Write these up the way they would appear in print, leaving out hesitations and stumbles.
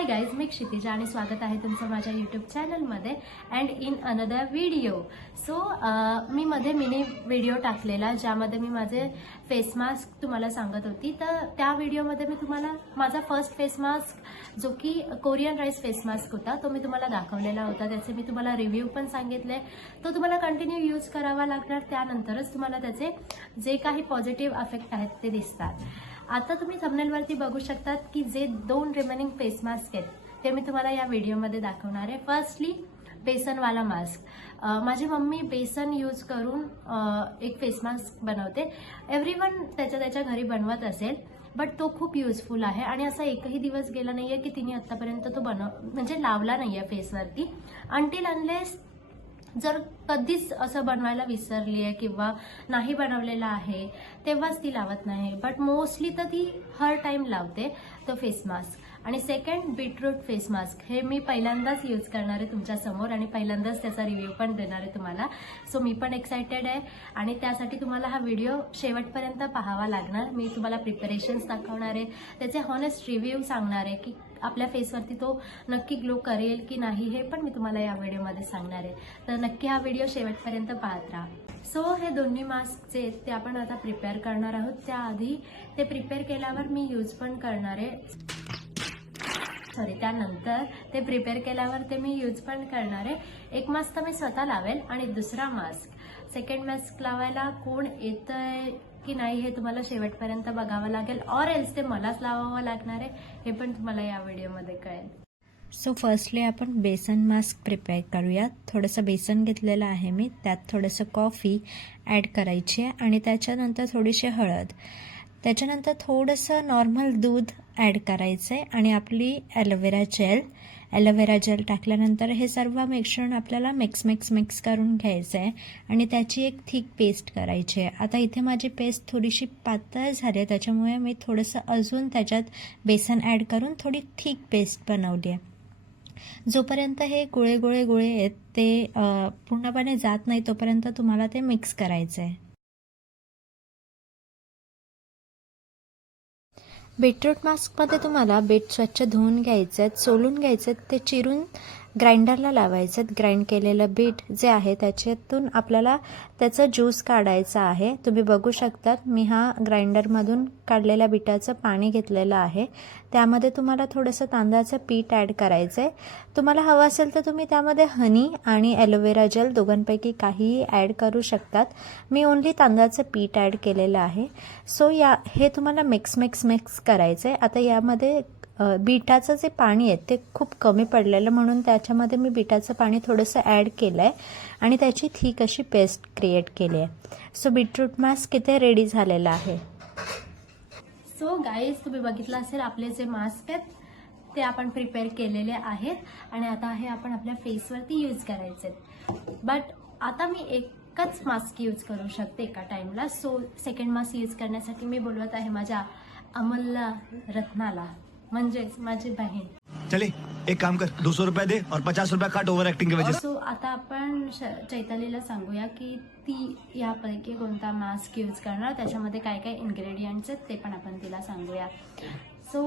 Hi guys, मी क्षितिजा आणि स्वागत आहे तुमचं माझ्या यूट्यूब चॅनलमध्ये and in another video. So मी मध्ये मिनी व्हिडिओ टाकलेला ज्यामध्ये मी माझे फेस मास्क तुम्हाला सांगत होती. तर त्या व्हिडिओमध्ये मी तुम्हाला माझा फर्स्ट फेस मास्क जो की कोरियन राईस फेस मास्क होता तो मी तुम्हाला दाखवलेला होता. त्याचे मी तुम्हाला रिव्ह्यू पण सांगितले. तो तुम्हाला कंटिन्यू यूज करावा लागणार, त्यानंतरच तुम्हाला त्याचे जे काही पॉझिटिव्ह इफेक्ट आहेत ते दिसतात. आता तुम्ही थंबनेलवरती बघू शकतात की जे 2 रिमेनिंग फेस मास्क आहेत ते मी तुम्हाला या व्हिडिओमध्ये दाखवणार आहे. फर्स्टली बेसनवाला मास्क. माझी मम्मी बेसन यूज करून एक फेस मास्क बनवते. एव्हरीवन त्याच्या घरी बनवत असेल, बट तो खूप युजफुल आहे आणि असा एकही दिवस गेला नाहीये की तिने आतापर्यंत तो म्हणजे लावला नाहीये फेसवरती. अंटिल अनलेस जर कधीच असं बनवायला विसरली आहे किंवा नाही बनवलेला आहे तेव्हाच ती लावत नाही, बट मोस्टली तर ती हर टाइम लावते तो फेस मास्क. आणि सेकंड बीटरूट फेस मास्क, हे मी पहिल्यांदाच यूज करणार आहे तुमच्या समोर आणि पहिल्यांदाच त्याचा रिव्ह्यू पण देणार आहे तुम्हाला. सो मी पण एक्सायटेड आहे आणि त्यासाठी तुम्हाला हा व्हिडिओ शेवटपर्यंत पाहावा लागणार. मी तुम्हाला प्रिपरेशन्स दाखवणार आहे, त्याचे हॉनेस्ट रिव्ह्यू सांगणार आहे की आपल्या फेसवरती तो नक्की ग्लो करेल की नाही हे पण मी तुम्हाला या व्हिडिओमध्ये सांगणार आहे. तर नक्की हा व्हिडिओ शेवटपर्यंत पाहत राहा. सो हे दोन्ही मास्क जे ते आपण आता प्रिपेअर करणार आहोत. त्याआधी ते प्रिपेअर केल्यावर मी यूज पण करणार आहे. त्यानंतर ते प्रिपेअर केल्यावर ते मी यूज पण करणार आहे. एक मास्क तर मी स्वतः लावेल आणि दुसरा मास्क, सेकंड मास्क लावायला कोण येतंय की नाही हे तुम्हाला शेवटपर्यंत बघावं लागेल, ऑर एल्स ते मलाच लावावं लागणार आहे, हे पण तुम्हाला या व्हिडिओमध्ये कळेल. सो फर्स्टली आपण बेसन मास्क प्रिपेअर करूयात. थोडंसं बेसन घेतलेलं आहे मी, त्यात थोडंसं कॉफी ॲड करायची आहे आणि त्याच्यानंतर थोडीशी हळद, त्याच्यानंतर थोडंसं नॉर्मल दूध ॲड करायचं आहे आणि आपली ॲलोवेरा जेल टाकल्यानंतर हे सर्व मिश्रण आपल्याला मिक्स करून घ्यायचं आहे आणि त्याची एक थिक पेस्ट करायची आहे. आता इथे माझी पेस्ट थोडीशी पातळ झाली आहे, त्याच्यामुळे मी थोडंसं अजून त्याच्यात बेसन ॲड करून थोडी थिक पेस्ट बनवली आहे. जोपर्यंत हे गोळे आहेत ते पूर्णपणे जात नाही तोपर्यंत तुम्हाला ते मिक्स करायचं आहे. बीटरूट मास्कमध्ये तुम्हाला बीट स्वच्छ धुवून घ्यायचं आहे, सोलून घ्यायचं आहे, ते चिरून ग्राइंडरला लावायचं आहे. ग्राइंड केलेलं बीट जे आहे त्याच्यातून आपल्याला त्याचं ज्यूस काढायचं आहे. तुम्ही बघू शकतात मी हा ग्राइंडरमधून काढलेल्या बीटाचं पाणी घेतलेलं आहे. त्यामध्ये तुम्हाला थोडंसं तांदळाचं पीठ ॲड करायचं आहे. तुम्हाला हवं असेल तर तुम्ही त्यामध्ये हनी आणि ॲलोवेरा जेल दोघांपैकी काहीही ॲड करू शकतात. मी ओन्ली तांदळाचं पीठ ॲड केलेलं आहे. सो हे तुम्हाला मिक्स करायचं आहे. आता यामध्ये बीटाचं जे पाणी आहे ते खूप कमी पडलेलं, म्हणून त्याच्यामध्ये मी बीटाचं पाणी थोडंसं ॲड केलं आहे आणि त्याची थिक अशी पेस्ट क्रिएट केली आहे. सो बीटरूट मास्क इथे रेडी झालेला आहे. सो गाईज, तुम्ही बघितलं असेल आपले जे मास्क आहेत ते आपण प्रिपेअर केलेले आहेत आणि आता हे आपण आपल्या फेसवरती यूज करायचे आहेत. बट आता मी एकच मास्क यूज करू शकते एका टाइमला. सो सेकंड मास्क यूज करण्यासाठी मी बोलवत आहे माझ्या अमूल्य रत्नाला, म्हणजेच माझी बहीण. चले एक काम कर, 200 रुपये दे और 50 रुपये काट ओव्हर ऍक्टिंग के वजह से. सो आता आपण चैतालीला सांगूया की ती यापैकी कोणता मास्क यूज करणार, त्याच्यामध्ये काय काय इन्ग्रेडियंट्स आहेत ते पण आपण तिला सांगूया. सो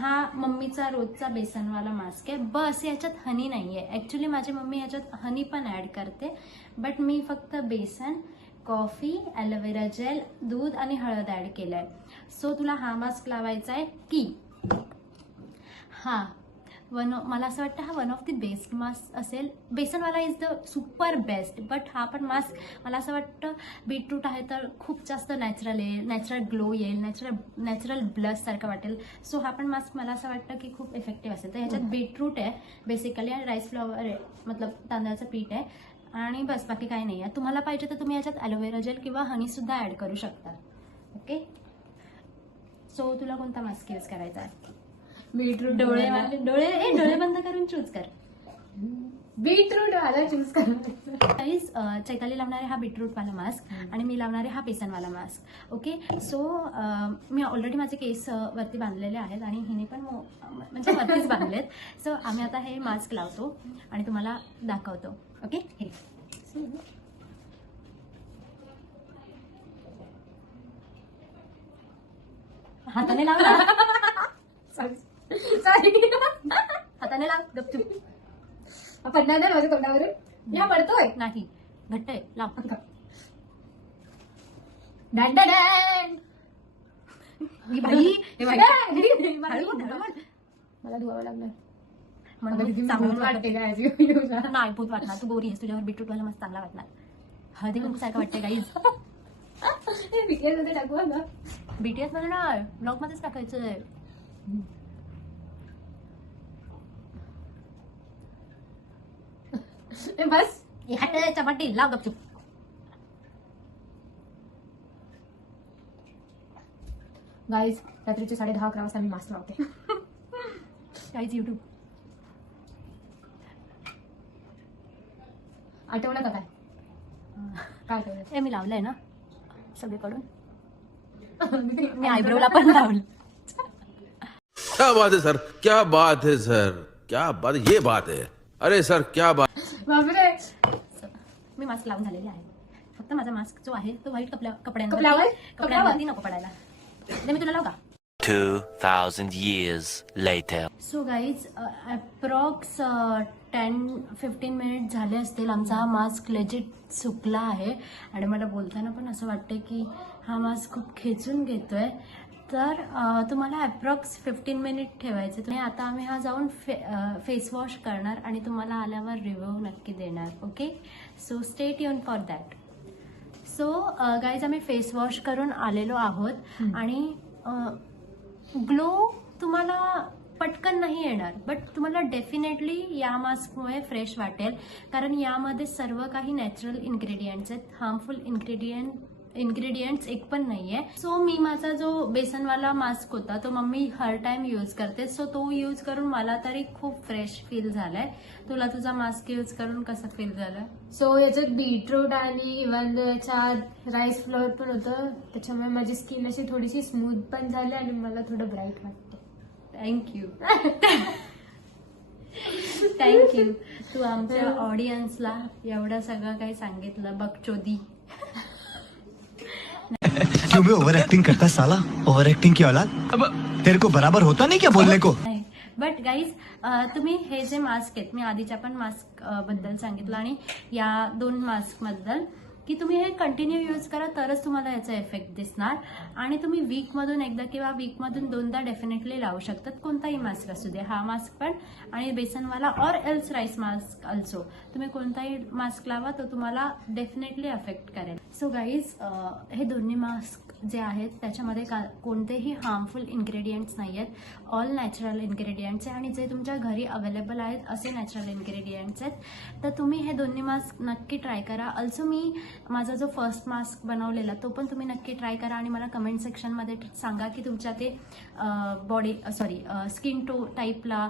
हा मम्मीचा रोजचा बेसनवाला मास्क आहे. बस याच्यात हनी नाही आहे. ॲक्च्युली माझी मम्मी ह्याच्यात हनी पण ॲड करते, बट मी फक्त बेसन, कॉफी, ॲलोवेरा जेल, दूध आणि हळद ॲड केलं आहे. सो तुला हा मास्क लावायचा आहे की मला असं वाटतं हा one of the best mask असेल. बेसनवाला is the super best, but हा पण मास्क मला असं वाटतं बीटरूट आहे तर खूप जास्त नॅचरल येईल, नॅचरल ग्लो येईल, नॅचरल ब्लशसारखं वाटेल. सो हा पण मास्क मला असं वाटतं की खूप इफेक्टिव्ह असेल. तर ह्याच्यात बीटरूट आहे बेसिकली आणि राईस फ्लॉवर आहे, मतलब तांदळाचं पीठ आहे आणि बस, बाकी काही नाही आहे. तुम्हाला पाहिजे तर तुम्ही याच्यात ॲलोवेरा जेल किंवा हनीसुद्धा ॲड करू शकता. ओके, सो तुला कोणता मास्क यूज करायचा आहे? बीटरूट. डोळे बंद करून चूज कर. बीटरूट वाला चूज कर. गाईज, चैताली लावणारे हा बीटरूट वाला मास्क आणि मी लावणारे हा बेसनवाला मास्क. ओके, सो मी ऑलरेडी माझे केस वरती बांधलेले आहेत आणि हिने पण म्हणजे वरतीच बांधलेत. सो आम्ही आता हे मास्क लावतो आणि तुम्हाला दाखवतो. ओके, हे हाताने लावला. सॉरी हाताने लाव गपचूप. पडणार नाही माझ्या तोंडावरून. या पडतोय. नाही घट्ट आहे, लाव. Dan dan dan. ही बाई, हे बाई. डॅन. हळू बोल, हळू बोल. मला धुवावं लागणार. म्हणून किती चांगलं भूत वाटतं. वाटते काय याची. नाही भूत वाटणार, तू गोरी आहेस, तुझ्यावर बीटरूट वाला मस्त चांगला वाटणार. हळदी कुंकू सारखं वाटतंय गाईज. हे BTS मध्ये टाकू ना. बीटीएस मध्ये ना ब्लॉग मध्येच टाकायचंय. बस. हात चपाटी लाव गपचूप. गाईज रात्रीचे 10:30-11 वाजता मी मास्क लावते. Guys YouTube. आठवलं का काय? काय आठवलं? हे मी लावलंय ना सगळीकडून. मी आयब्रोला पण लावलं. क्या बात है सर, क्या बात है सर, क्या बात, ये बात है. अरे सर क्या बात. बापरे. मी मास्क लावून झालेली आहे. फक्त माझा मास्क जो आहे तो व्हाईट कपड्यावर? कपड्यांवरती नको पडायला. मी तुला लावू का? 2,000 years later. So guys approx 10-15 minute झाले असतील. आमचा हा मास्क लेजिट सुकला आहे आणि मला बोलताना पण असं वाटतं की हा मास्क खूप खेचून घेतोय. तर तुम्हाला अप्रॉक्स 15 मिनिट ठेवायचे. तुम्ही आता आम्ही हा जाऊन फेस वॉश करणार आणि तुम्हाला आल्यावर रिव्ह्यू नक्की देणार. Okay, so stay tune for that. So guys आम्ही फेस वॉश करून आलेलो आहोत आणि ग्लो तुम्हाला पटकन नाही येणार, बट तुम्हाला डेफिनेटली या मास्कमुळे फ्रेश वाटेल, कारण यामध्ये सर्व काही नॅचरल इन्ग्रेडियंट्स आहेत. हार्मफुल इन्ग्रेडियंट्स एक पण नाहीये. सो मी माझा जो बेसनवाला मास्क होता तो मम्मी हर टाइम यूज करते, सो तो यूज करून मला तरी खूप फ्रेश फील झालाय. तुला तुझा मास्क यूज करून कसं फील झालं? सो याच्यात बीटरूट आणि इव्हन याच्यात राईस फ्लोअर पण होतं, त्याच्यामुळे माझी स्किन अशी थोडीशी स्मूथ पण झाली आणि मला थोडं ब्राईट वाटतं. थँक्यू. थँक्यू. तू आमच्या ऑडियन्सला एवढं सगळं काही सांगितलं. बकचोदी. क्यों भी ओवर एक्टिंग करता है साला, ओवर एक्टिंग की औलाद. अब तेरे को बराबर होता नहीं क्या बोलने को. नाही, बट गाईज तुम्ही हे जे मास्क आहेत, मी आधीच्या पण मास्क बद्दल सांगितलं आणि या 2 मास्क बद्दल, की तुम्ही हे कंटिन्यू यूज करा तरच तुम्हाला याचा इफेक्ट दिसणार. आणि तुम्ही वीकमधून एकदा किंवा वीकमधून 2दा डेफिनेटली लावू शकतात. कोणताही मास्क असू दे, हा मास्क पण आणि बेसनवाला or else rice mask also. तुम्ही कोणताही मास्क लावा तो तुम्हाला डेफिनेटली अफेक्ट करेल. सो गाईज हे दोन्ही मास्क जे आहेत त्याच्यामध्ये कोणतेही हार्मफुल इन्ग्रेडियंट्स नाही आहेत. ऑल नॅचरल इन्ग्रेडियंट्स आहे आणि जे तुमच्या घरी अवेलेबल आहेत असे नॅचरल इन्ग्रेडियंट्स आहेत. तर तुम्ही हे दोन्ही मास्क नक्की ट्राय करा. ऑल्सो मी माझा जो फर्स्ट मास्क बनवलेला तो पण तुम्ही नक्की ट्राय करा आणि मला कमेंट सेक्शनमध्ये सांगा की तुमच्या ते स्किन टाईपला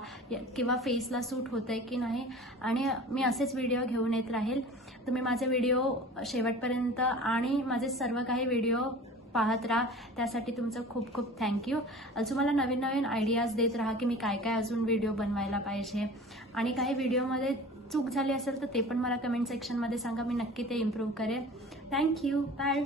किंवा फेसला सूट होतंय की नाही. आणि मी असेच व्हिडिओ घेऊन येत राहील. तुम्ही माझे व्हिडिओ शेवटपर्यंत आणि माझे सर्व काही व्हिडिओ पाहत राहा. त्यासाठी तुमचं खूप खूप थँक्यू. अजून मला नवीन नवीन आयडियाज देत राहा की मी काय काय अजून व्हिडिओ बनवायला पाहिजे आणि काही व्हिडिओमध्ये चूक झाली असेल तर ते पण मला कमेंट सेक्शनमध्ये सांगा. मी नक्की ते इम्प्रूव्ह करेन. थँक्यू. बाय.